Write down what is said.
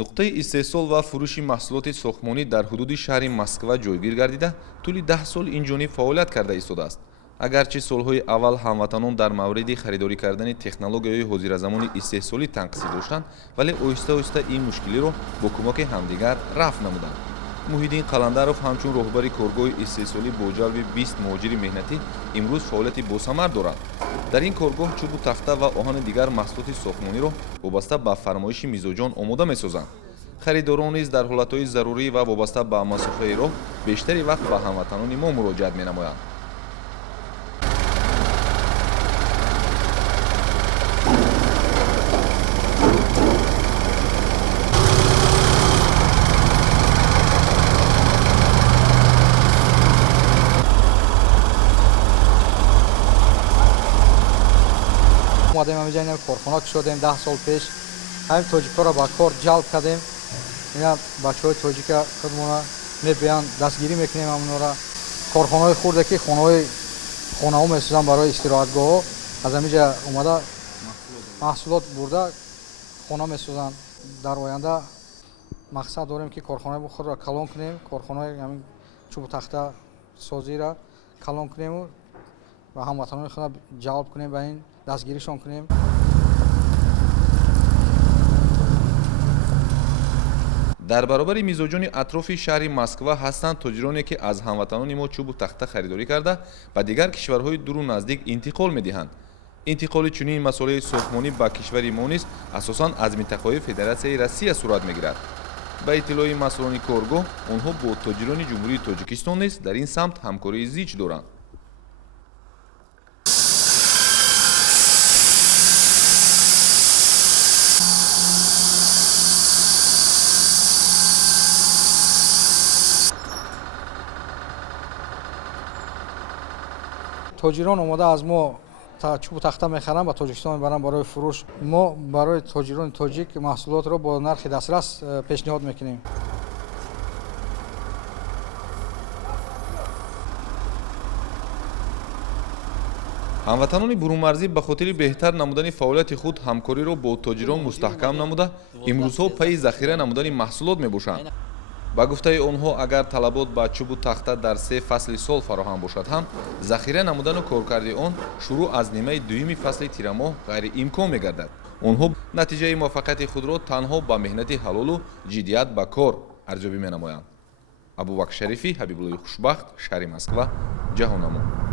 нуқтаи истеҳсол ва фурӯши маҳсулоти сохтмонӣ дар ҳудуди шаҳри Москва ҷойгир гардида, тӯли 10 сол инҷониб фаъолият карда истодааст. агарчи солҳои аввал ҳамватанон дар мавриди харидорӣ кардани технологияҳои ҳозиразамони истеҳсолӣ танқисӣ доштанд, вале оҳиста-оҳиста ин мушкилиро бо кӯмаки ҳамдигар рафъ намуданд. муҳиддин қаландаров ҳамчун роҳбари коргоҳи истеҳсолӣ бо ҷалби 20 муҳоҷири меҳнатӣ имрӯз фаъолияти босамар дорад. дар ин коргоҳ чӯбу тафта ва оҳани дигар маҳсулоти сохтмониро вобаста ба фармоиши мизоҷон омода месозанд. харидорон низ дар ҳолатҳои зарурӣ ва вобаста ба масофаи роҳ бештари вақт ба ҳамватанони мо муроҷиат менамоянд. اومدیم همینجا این کارخانه که شدیم 10 سال پیش همین تاجیک‌ها را به کار جلب کردیم. اینا بچه‌های تاجیک خودمون میبیان دستگیری میکنیم همونا را. کارخانه‌های خورده که خانه‌ها میسازن برای استراحتگاه، از همینجا اومده محصولات برده خانه میسازن. در آینده مقصد داریم که کارخانه خود را کلان کنیم، کارخانه همین چوب تخته سازی را کلان کنیم و هموطنان خود جلب کنیم و این دستگیریشان کنیم. дар баробари мизоҷони атрофи шаҳри Москва ҳастанд тоҷироне ки аз ҳамватанони мо чӯбу тахта харидорӣ карда ба дигар кишварҳои дуру наздик интиқол медиҳанд. интиқоли чунин масъулаи сохтмонӣ ба кишвари мо низ асосан аз минтақаҳои Федератсияи Россия сурат мегирад. ба иттилои масъулони коргоҳ, онҳо бо тоҷирони ҷумҳурии Тоҷикистон низ дар ин самт ҳамкории зич доранд. تاجران اومده از ما چوب تخته میخرن و تاجیکستان میبرن برای فروش. ما برای تاجران تاجیک محصولات رو با نرخ دسترس پیشنهاد میکنیم. ҳамватанони бурунмарзӣ ба хотири беҳтар намудани фаъолияти худ ҳамкориро бо тоҷирон мустаҳкам намуда, имрӯзҳо пайи захира намудани маҳсулот мебошанд. ба гуфтаи онҳо, агар талабот ба чӯбу тахта дар 3 фасли сол фароҳам бошад ҳам, захира намудану коркарди он шурӯъ аз нимаи дуюми фасли тирамоҳ ғайриимкон мегардад. онҳо натиҷаи муваффақияти худро танҳо ба меҳнати ҳалолу ҷиддият ба кор арзёбӣ менамоянд. абубакр Шарифӣ, Ҳабибуллои Хушбахт, шаҳри Москва, ҷаҳонамо.